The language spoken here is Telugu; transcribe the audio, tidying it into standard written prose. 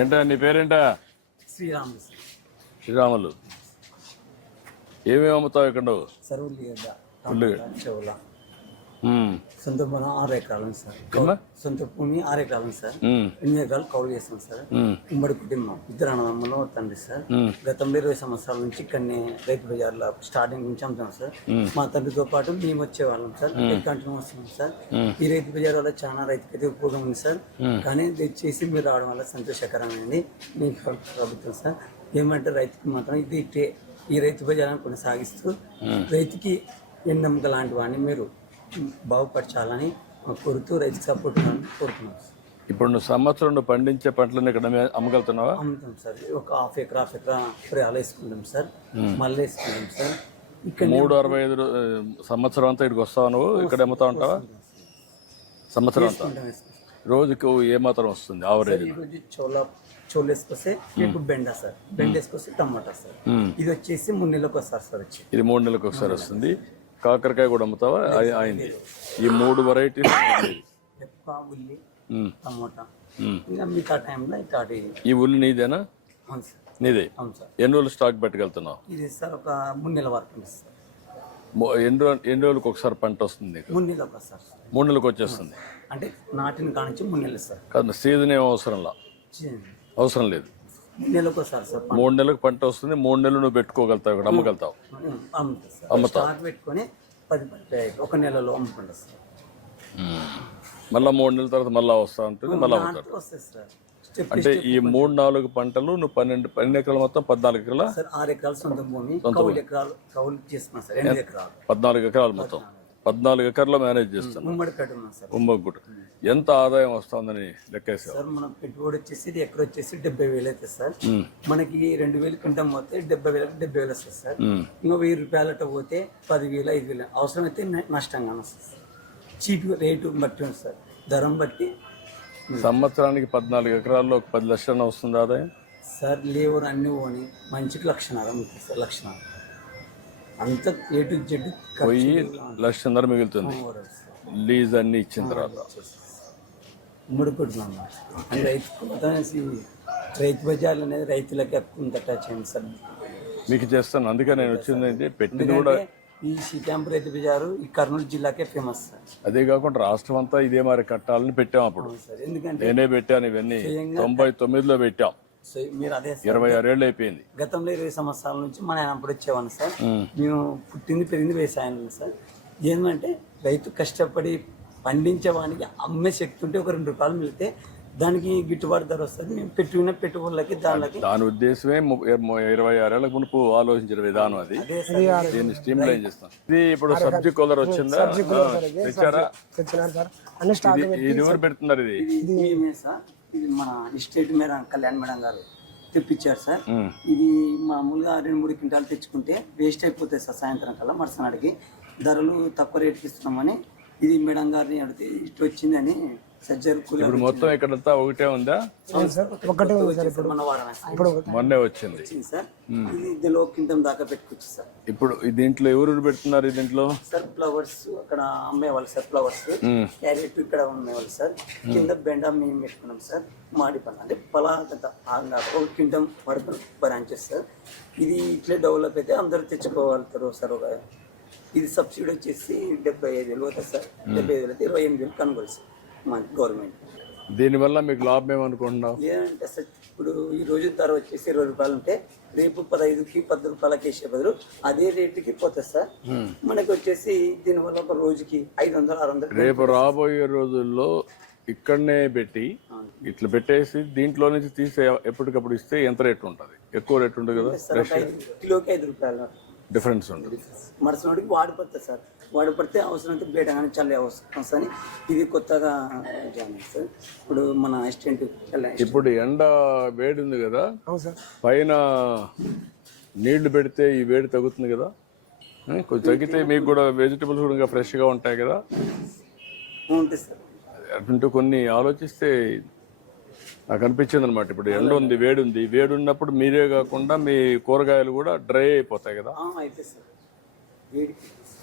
ఏంటా నీ పేరేంటా? శ్రీరాములు శ్రీరాములు. ఏమేమి అమ్ముతావు ఇక్కడ నువ్వు? సార్ ఉల్లిగడ్డ, ఉల్లిగడ్డ. టమాటా, చెవుల. సొంత పొలం 6 ఎకరాలు ఉంది సార్. సొంత భూమి 6 ఎకరాలు ఉంది సార్. 8 ఎకరాలు కౌలు చేస్తాం సార్. ఉమ్మడి కుటుంబం, 2 అన్నదమ్ములు తండ్రి సార్. గతంలో 20 సంవత్సరాల నుంచి ఇక్కడనే రైతు బజార్లో స్టార్టింగ్ నుంచి అమ్ముతాం సార్. మా తండ్రితో పాటు మేము వచ్చేవాళ్ళం సార్. కంటిన్యూ వస్తున్నాం సార్. ఈ రైతు బజార్ వల్ల చాలా రైతుకైతే ఉపయోగం ఉంది సార్. కానీ దయచేసి మీరు రావడం వల్ల సంతోషకరమైనది మీకు ప్రభుత్వం సార్. ఏమంటే రైతుకి మాత్రం ఇది ఈ రైతు బజార్ని కొనసాగిస్తూ రైతుకి ఎన్నమ్మక లాంటి వాడిని మీరు బాగుపరచాలని కోరుతూ రైతుకి సపోర్ట్ కోరుతున్నాం. ఇప్పుడు నువ్వు సంవత్సరం పండించే పంటలను ఇక్కడ అమ్మగలుగుతున్నావా? అమ్ముతాం సార్. ఒక హాఫ్ ఎకరా పొలాలు వేసుకుంటాం సార్. మళ్ళీ వేసుకుంటాం సార్. ఇక్కడ 365 సంవత్సరం అంతా ఇక్కడికి వస్తావా నువ్వు? ఇక్కడ అమ్ముతా ఉంటావా సంవత్సరం అంతా? రోజుకు ఏ మాత్రం వస్తుంది ఆవరేజ్? ఈరోజు చోలు వేసుకొస్తే రేపు బెండ సార్. బెండ వేసుకొస్తే టమాటా సార్. ఇది వచ్చేసి 3 నెలలకు వస్తారు సార్. వచ్చి ఇది 3 నెలలకు ఒకసారి వస్తుంది. కాకరకాయ కూడా అమ్ముతావా? అయింది. ఈ 3 వెరైటీస్ ఉల్లి, టమోటా. ఇంకా మిగతా టైంలో ఇట్లాంటి. ఈ ఉల్లి నీదేనా? అవును సార్. నీదే. అవును సార్. ఎన్ని రోజులు స్టాక్ పెట్టుకెళ్తున్నావు? ఇది సార్ ఒక 3 నెలల వరకు సార్. ఎన్ని రోజులకు ఒకసారి పంట వస్తుంది? 3 నెలలకు వస్తారు సార్. 3 నెలలకు వచ్చేస్తుంది. అంటే నాటిన కానించి 3 నెలలు సార్. కాదు, సీజన్ ఏం అవసరం లేదు. 3 నెలలకు వస్తారు సార్. 3 నెలలకు పంట వస్తుంది. 3 నెలలు నువ్వు పెట్టుకోగలుగుతావు, ఇక్కడ అమ్మగలుగుతావు. అమ్ముతావు. స్టాక్ పెట్టుకొని 10 1 నెలలో అమ్ముకుంటా సార్. మళ్ళీ 3 నెలల తర్వాత మళ్ళీ వస్తా ఉంటుంది, మళ్ళీ అమ్ముతారు. వస్తాయి సార్. అంటే ఈ 3-4 పంటలు నువ్వు 12 ఎకరాలు మొత్తం 14 ఎకరాల? సార్ 6 ఎకరాలు సొంత భూమి, 12 ఎకరాలు కౌలు చేసుకున్నాం సార్. 8 ఎకరాలు 14 ఎకరాలు మొత్తం 14 ఎకరాల్లో మేనేజ్ చేస్తాను. ఉమ్మడి కట్ట ఉన్నాం సార్. ఉమ్మడి. ఎంత ఆదాయం వస్తుందని లెక్కేసావు సార్? మన పెట్టుబడి వచ్చేసి ఇది ఎక్కడ వచ్చేసి 70,000 అయితే సార్. మనకి 2,000 క్వింటం పోతే 70,000 వస్తుంది సార్. ఇంకా 1,000 రూపాయలు అట్ట పోతే 10,000 5,000 అవసరమైతే నష్టంగా వస్తుంది సార్. చీప్ రేటు బట్టి ఉంది సార్, ధరం బట్టి. సంవత్సరానికి 14 ఎకరాల్లో 10 లక్షలు వస్తుంది ఆదాయం సార్. లేవర్ అన్ని పోని మంచికి లక్షణాలు ఉంటుంది సార్. లక్షణాలు అంత A to Z పోయి 1,00,000 మిగులుతుంది లీజ్ అన్ని ఇచ్చిన తర్వాత. ముడుకుంటున్నాం రైతు బజార్లు అనేది రైతులకి ఎక్కువ టచ్ అయింది సార్. మీకు చేస్తాను, అందుకే నేను వచ్చింది. అంటే పెట్టింది కూడా ఈ సీతాంపు రైతు బజారు ఈ కర్నూలు జిల్లాకే ఫేమస్ సార్. అదే కాకుండా రాష్ట్రం అంతా ఇదే మరి కట్టాలని పెట్టాం అప్పుడు. ఎందుకంటే నేనే పెట్టాను ఇవన్నీ. 99లో పెట్టాం. మీరు అదే 26 ఏళ్ళు అయిపోయింది. గతంలో 20 సంవత్సరాల నుంచి మన ఆయన అప్పుడు వచ్చేవాడిని సార్. మేము పుట్టింది పెరిగింది వ్యవసాయం సార్. ఏమంటే రైతు కష్టపడి పండించేవానికి అమ్మే శక్తి ఉంటే ఒక 2 రూపాయలు మిగిలితే దానికి గిట్టుబాటు ధర వస్తుంది. మేము పెట్టుకున్న పెట్టుబడులకి దాని ఉద్దేశమే 26 ఏళ్ల మునుపు ఆలోచించిన విధానం అది. దీన్ని స్ట్రీమ్ లైన్ చేస్తాం. ఇది ఇప్పుడు సబ్జీ కూలర్ వచ్చిందా? తెచ్చారా? ఇది ఎవరు పెడుతున్నారు? ఇది మేమే సార్. ఇది మన ఎస్టేట్ మేడం కళ్యాణ్ మేడం గారు తెప్పించారు సార్. ఇది మామూలుగా 2-3 క్వింటాలు తెచ్చుకుంటే వేస్ట్ అయిపోతాయి సార్. సాయంత్రం కల్లా మరుసనాడికి ధరలు తక్కువ రేట్కి ఇస్తున్నామని ఇది మేడం గారిని అడిగితే ఇటు వచ్చిందని సజ్జర్. ఇప్పుడు మొత్తం ఇక్కడంతా ఒకటే ఉందా? ఒకటే మొన్నే వచ్చింది సార్. ఇది ఇందులో క్వింటం దాకా పెట్టుకోవచ్చు సార్. ఇప్పుడు దీంట్లో ఎవరు పెడుతున్నారు? దీంట్లో సార్ ఫ్లవర్స్ అక్కడ అమ్మేవాళ్ళు సార్. ఫ్లవర్స్ క్యారెట్ ఇక్కడ అమ్మేవాళ్ళు సార్. కింద బెండ మేము పెట్టుకున్నాం సార్. మాడి పంట అంటే పలాగత ఒక క్వింటం వరకు బ్రాంచెస్ సార్. ఇది ఇట్లే డెవలప్ అయితే అందరూ తెచ్చుకోగలుగుతారు సార్. ఒక ఇది సబ్సిడీ వచ్చేసి 75,000 అవుతుంది సార్. 75,000 అయితే 28,000 కనుగోలు సార్ మన గవర్నమెంట్. దీనివల్ల మీకు లాభం ఏమనుకుంటున్నావు? లేదంటే సార్ ఇప్పుడు ఈ రోజు ధర వచ్చేసి 20 రూపాయలు ఉంటే రేపు 15కి 10 రూపాయలకి వేసే బదులు అదే రేటుకి పోతుంది సార్. మనకి వచ్చేసి దీనివల్ల ఒక రోజుకి 500-600. రేపు రాబోయే రోజుల్లో ఇక్కడనే పెట్టి ఇట్లా పెట్టేసి దీంట్లో నుంచి తీసే ఎప్పటికప్పుడు ఇస్తే ఎంత రేటు ఉంటుంది? ఎక్కువ రేటు ఉంటుంది కదా. కిలోకి 5 రూపాయలు డిఫరెన్స్ ఉంటుంది. మరుసటికి వాడిపోతుంది సార్. వాడిపడితే అవసరం అయితే బేటగానే చల్లే అవసరం అని ఇది కొత్తగా జాయిన్ సార్. ఇప్పుడు మన అసిస్టెంట్ ఇప్పుడు ఎండ వేడి ఉంది కదా, పైన నీళ్లు పెడితే ఈ వేడి తగ్గుతుంది కదా. కొంచెం తగ్గితే మీకు కూడా వెజిటబుల్స్ కూడా ఫ్రెష్గా ఉంటాయి కదా. ఉంటుంది సార్. అటుంటూ కొన్ని ఆలోచిస్తే నాకు అనిపించింది అనమాట. ఇప్పుడు ఎండ ఉంది, వేడి ఉంది. వేడి ఉన్నప్పుడు మీరే కాకుండా మీ కూరగాయలు కూడా డ్రై అయిపోతాయి కదా. అయితే సార్ వేడి